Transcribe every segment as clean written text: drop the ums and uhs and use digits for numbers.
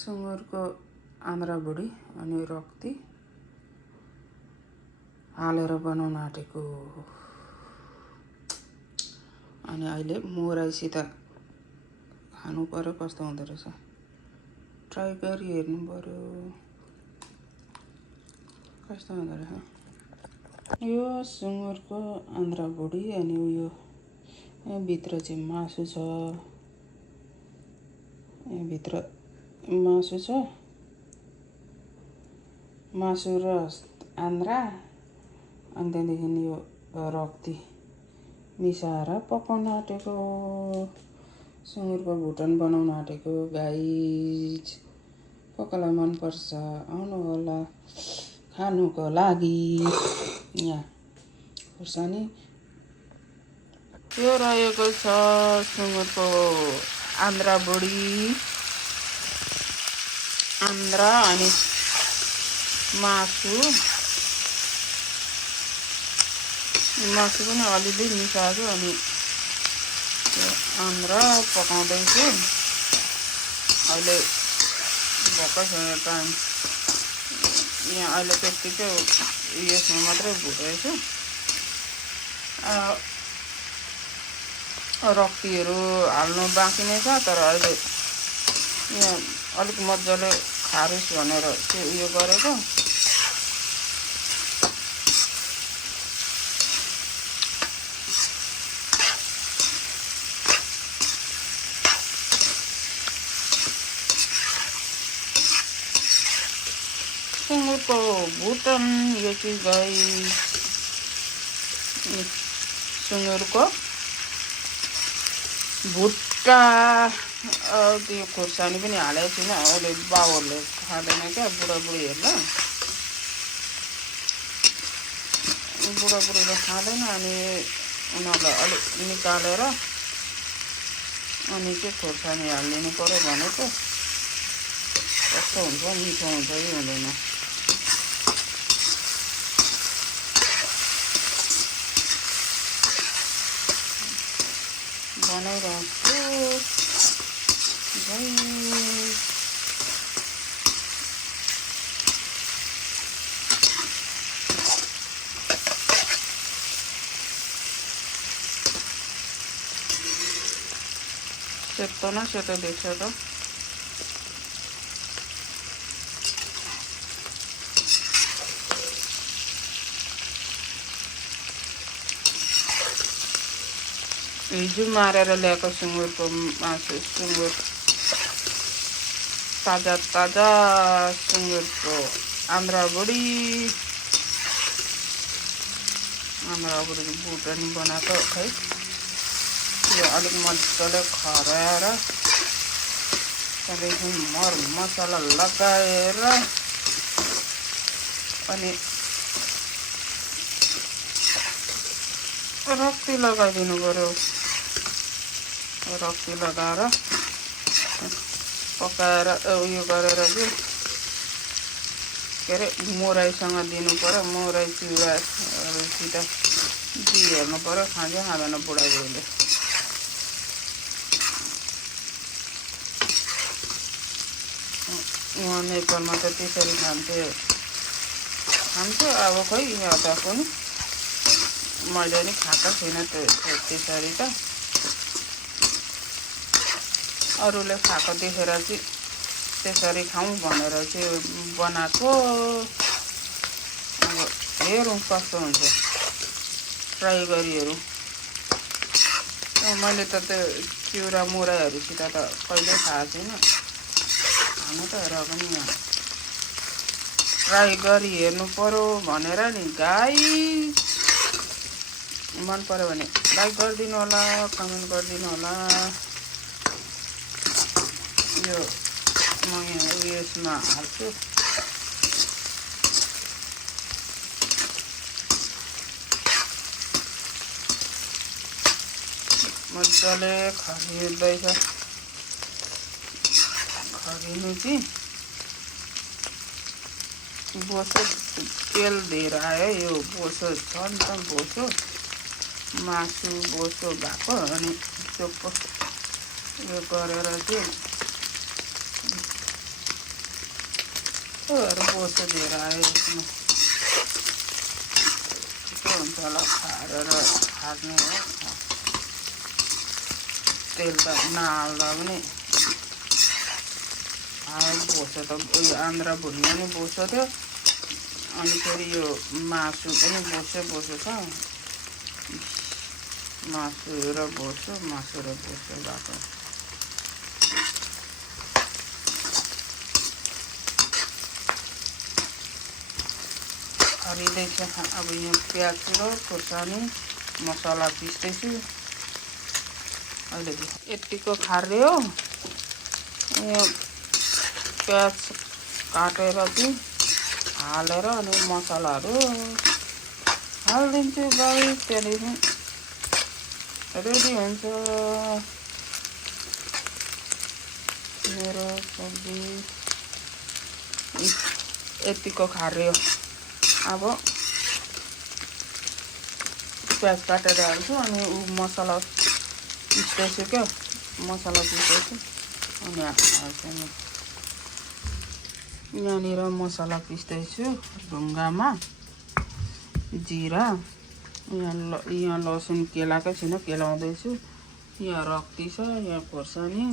सुँगुरको आन्द्राभुडी अनि रक्ती हालेर बनाउन आँटेको। अनि अहिले मोराइसित खानु पर्यो कस्तो हुँदो रहेछ ट्राई गरी हेर्नु पर्यो कस्तो हुँदो रहेछ। यो सुँगुरको आन्द्राभुडी अनि यो भित्र चाहिँ मासु छ, भित्र मासु छ, मासु र आन्द्रा अनि त्यहाँदेखि यो रक्ती मिसाएर पकाउन आँटेको सुँगुरको भुटन बनाउन आँटेको। गाइज कसलाई मनपर्छ आउनु होला खानुको लागि। यहाँ खुर्सानी यो रहेको छ सुँगुरको आन्द्राभुडी, आन्द्रा अनि मासु पनि अलिअलि मिसाएको। अनि आन्द्रा पकाउँदैछु अहिले भर्खर छैन टाइम। यहाँ अहिले त्यत्तिकै यसमा मात्रै भुटेछु। रक्तीहरू हाल्नु बाँकी नै छ, तर अहिले यहाँ अलिक मजाले खारोस् भनेर चाहिँ उयो गरेको। सुँगुरको भुटन यो चाहिँ गाइस सुँगुरको भुट्टा। त्यो खुर्सानी पनि हालेको छैन, अहिले बाउहरूले खाँदैन क्या, बुढाबुढीहरूले खाँदैन। अनि उनीहरूलाई अलिक निकालेर अनि चाहिँ खुर्सानी हालिदिनु पर्यो भनेको। कस्तो हुन्छ, मिठो हुन्छ कि हुँदैन। बनाइरहेको सेतो न सेतो देख्छ त। हिजो मारेर ल्याएको सुँगुरको मासु, सुँगुर ताजा ताजा सुँगुरको आन्द्राभुडी भुटनी बनाएको खै। यो अलिक मजाले खराएर त्यहाँदेखि मर मसला लगाएर अनि रक्ती लगाइदिनु पर्यो। रक्ती लगाएर पकाएर उयो गरेर चाहिँ के अरे मोराइसँग दिनु पर्यो। मोराइ चिउराहरूसित हेर्नु पर्यो खान्छ खाँदैन बुढाबुढीले। उहाँ नेपालमा त त्यसरी खान्थ्यो। अब खोइ यहाँ त पनि मैले नि खाएको छैन त्यसरी त। अरूले खाएको देखेर चाहिँ त्यसरी खाउँ भनेर चाहिँ बनाएको। अब हेरौँ कस्तो हुन्छ, ट्राई गरी हेरौँ। मैले त त्यो चिउरा मुराइहरूसित त कहिल्यै खाएको छैन। खानु त र पनि यहाँ ट्राई गरी हेर्नु पर्यो भनेर नि। गाइस मन पर्यो भने लाइक गरिदिनु होला, कमेन्ट गरिदिनु होला। यो म यहाँ उयसमा हाल्छु। मजाले खरिँदैछ। खरिनु चाहिँ बोसो तेल धेर आयो। यो बोसो छ नि त, बोसो मासु बोसो भएको। अनि त्यो उयो गरेर चाहिँ बोसो दिएर आयो यसमा छिटो हुन्छ होला खारेर खार्ने हो तेल त नहाल्दा पनि आयो बोसो त उयो आन्द्रा भुँडीमा नि बोसो थियो अनि फेरि यो मासु पनि बोसो छ मासु र बोसो भएको खरिँदैछ अब यो प्याज र खोर्सानी मसला पिस्दैछु अहिले यतिको खार्यो यो प्याज काटेर चाहिँ हालेर अनि मसलाहरू हालिदिन्छु भाइ त्यहाँदेखि रेडी हुन्छ मेरो सब्जी यतिको खार्यो अब प्याज काटेर हाल्छु अनि मसला पिस्दैछु क्या मसला पिस्दैछु अनि हाल्छु यहाँनिर मसला पिस्दैछु ढुङ्गामा जिरा यहाँ लसुन केलाकै छैन केलाउँदैछु यहाँ रक्ती छ यहाँ खोर्सानी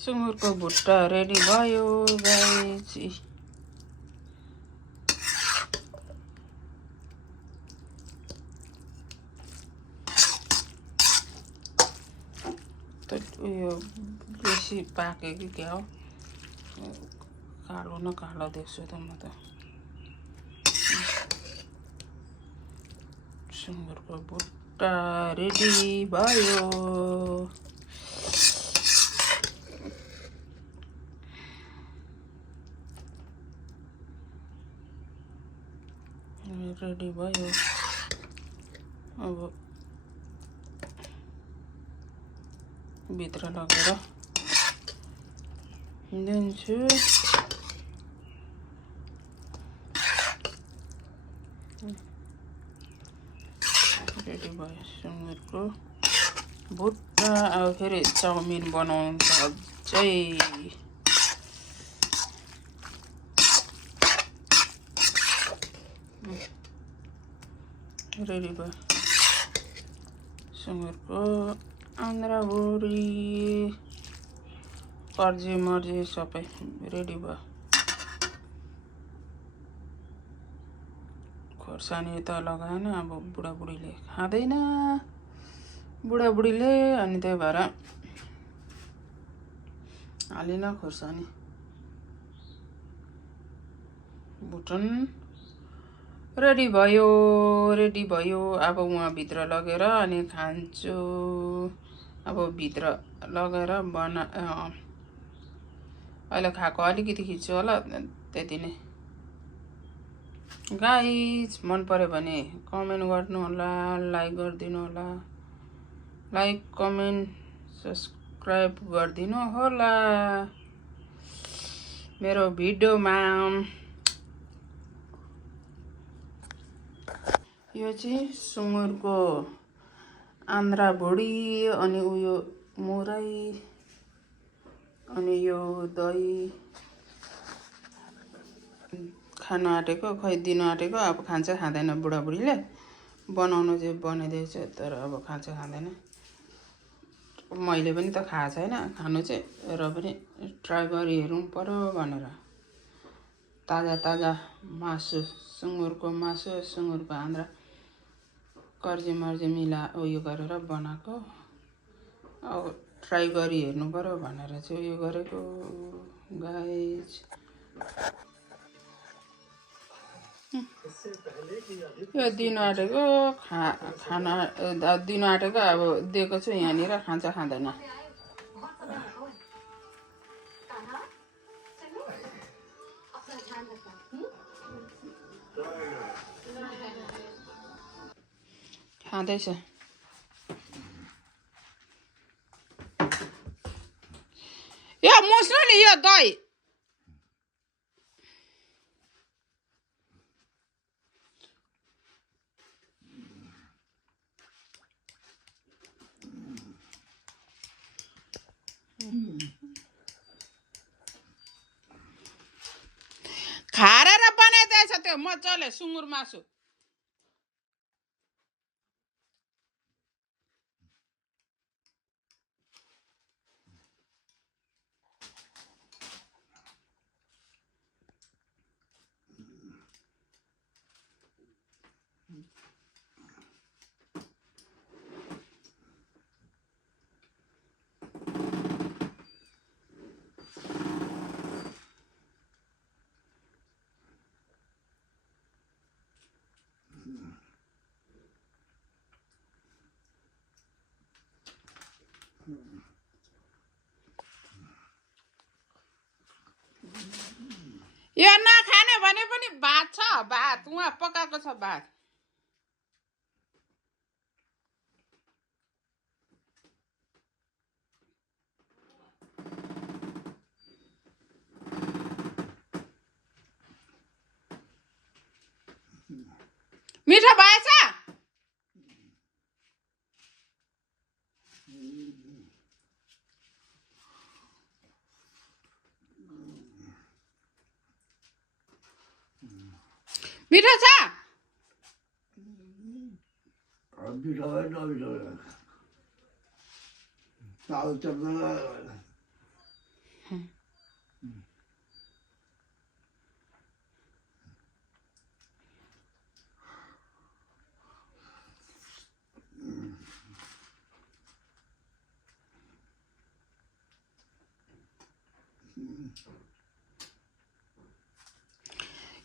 सुँगुरको भुट्टा रेडी भयो गाइस उयो बेसी पाक्यो कि क्या हो कालो न कालो देख्छु त म त सुँगुरको भुट्टा रेडी भयो रेडी भयो अब भित्र लगेर दिन्छु रेडी भयो सुँगुरको भुट्टा अब फेरि चाउमिन बनाउनु छ अझै रेडी भयो सुँगुरको आन्द्रा भुँडी कर्जी मर्जी सबै रेडी भयो खोर्सानी त लगाएन अब बुढाबुढीले खाँदैन बुढाबुढीले अनि त्यही भएर हालिन खोर्सानी भुटन रेडी भयो अब उहाँभित्र लगेर अनि खान्छु अब भित्र लगेर अहिले खाएको अलिकति खिच्छु होला त्यति नै गाइस मन पर्यो भने कमेन्ट गर्नु होला लाइक गरिदिनु होला लाइक कमेन्ट सब्स्क्राइब गरिदिनु होला मेरो भिडियोमा यो चाहिँ सुँगुरको आन्द्रा भुँडी अनि उयो मुरै अनि यो दही खान आँटेको खै दिन आँटेको अब खान्छ खाँदैन बुढाबुढीले बनाउनु चाहिँ बनाइदिएछ तर अब खान्छ खाँदैन मैले पनि त खाएको छैन खानु चाहिँ र पनि ट्राई गरी हेरौँ पर्यो भनेर ताजा ताजा मासु सुँगुरको मासु सुँगुरको आन्द्रा कर्जी मर्जी मिला उयो गरेर बनाएको अब ट्राई गरी हेर्नु पर्यो भनेर चाहिँ उयो गरेको गाइस यो दिन आँटेको खाना दिन आँटेको अब दिएको छु यहाँनिर खान्छ खाँदैन खाँदैछ यो मुस्नु नि यो दही पाक्यो मजाले सुँगुर मासु यो नखाने भने पनि भात छ भात उहाँ पकाएको छ भात मिठो भएछ मिठो छ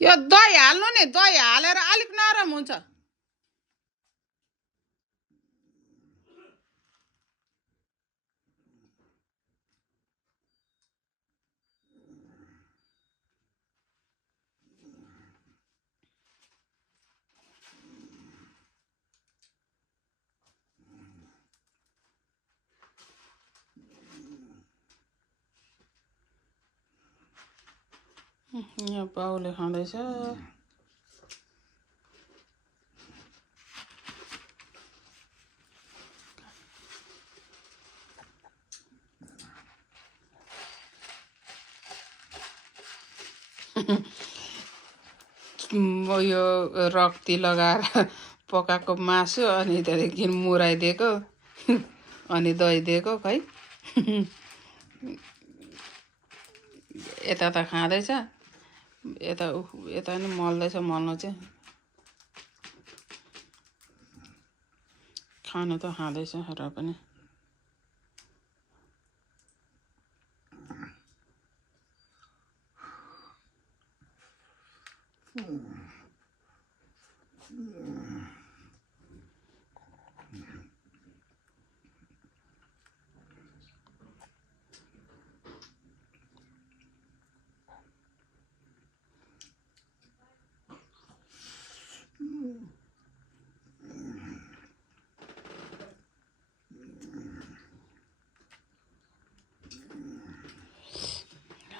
यो दही हाल्नु नि दही हालेर अलिक नरम हुन्छ यहाँ बाउले खाँदैछ यो रक्ती लगाएर पकाएको मासु अनि त्यहाँदेखि मुराइदिएको अनि दही दिएको खै यता त खाँदैछ यता नि मल्दैछ मल्नु चाहिँ खानु त खाँदैछ र पनि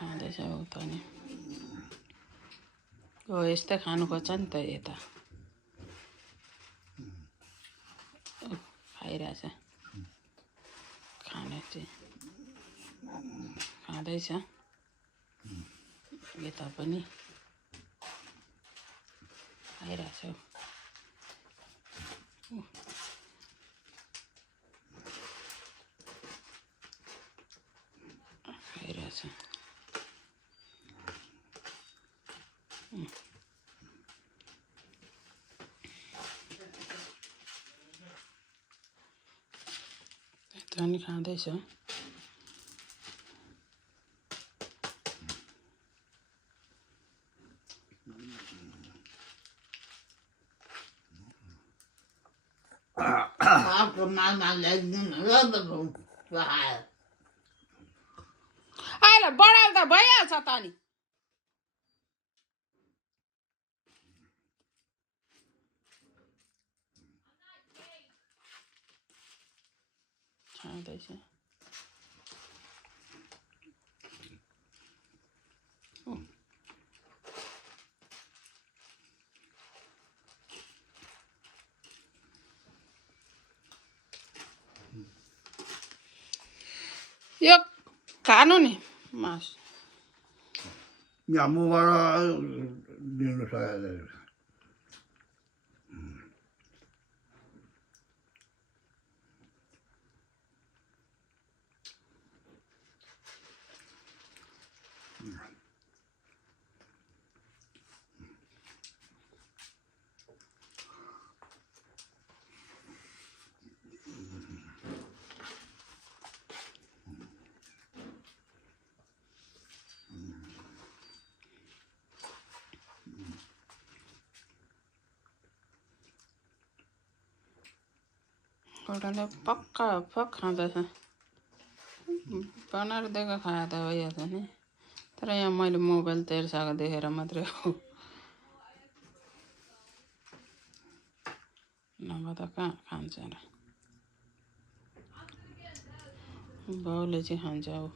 खाँदैछ उता नि हो यस्तै खानु खोज्छ नि त यता खाइरहेछ खाने चाहिँ खाँदैछ यता पनि खाइरहेछ खाइरहेछ यता नि खाँदैछ अहिले बढाएर त भइहाल्छ त नि खाँदैछ यो खानु नि मासु जामुबाट दिनु सकेको एउटाले पक्का खाँदैछ बनाएर दिएको खाए त भइहाल्छ नि तर यहाँ मैले मोबाइल तेर्साएको देखेर मात्रै हो नभए त कहाँ खान्छ र बाउले चाहिँ खान्छ ऊ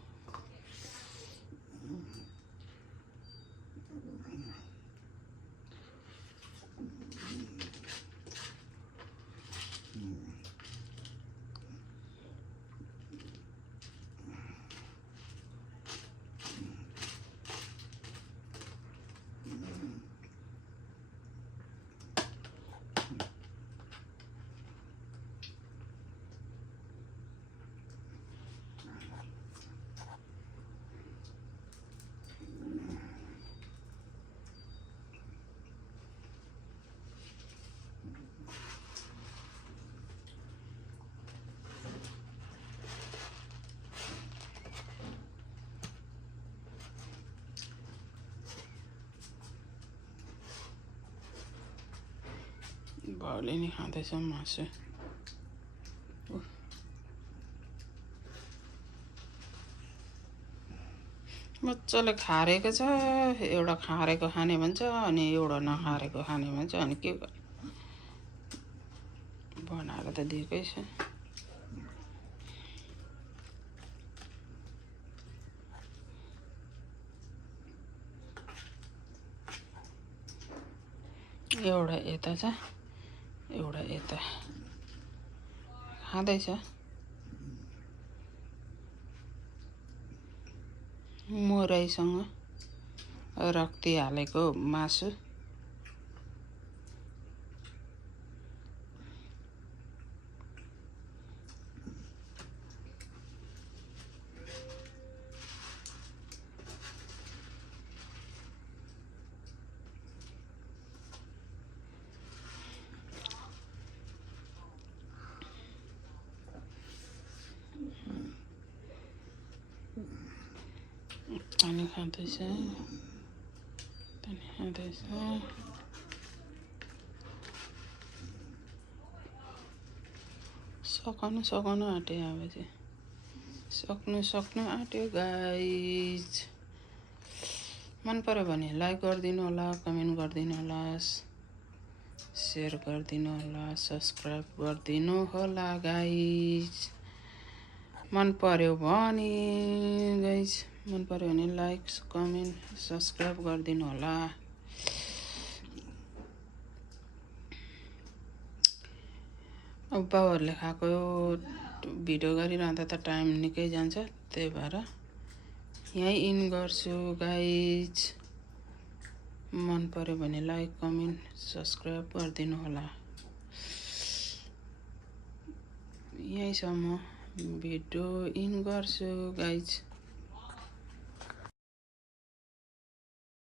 बाउले नि खाँदैछ मासु मजाले खारेको छ एउटा खारेको खाने भन्छ अनि एउटा नखारेको खाने भन्छ अनि के गर्ने बनाएर त दिएकै छ एउटा यता छ एउटा यता खाँदैछ मोराइसँग रक्ती हालेको मासु पानी खाँदैछ पानी खाँदैछ सकाउनु आँट्यो अब चाहिँ सक्नु आँट्यो गाइज मन पर्यो भने लाइक गरिदिनु होला कमेन्ट गरिदिनु होला शेयर गरिदिनु होला सब्सक्राइब गरिदिनु होला गाइज मन पर्यो भने गाइज मन पर्यो भने लाइक कमेन्ट सब्सक्राइब गरिदिनु होला अब बाउहरूले खाएको भिडियो गरिरहँदा त टाइम निकै जान्छ त्यही भएर यहीँ इन गर्छु गाइज मन पर्यो भने लाइक कमेन्ट सब्सक्राइब गरिदिनु होला यहीँसम्म भिडियो इन गर्छु गाइज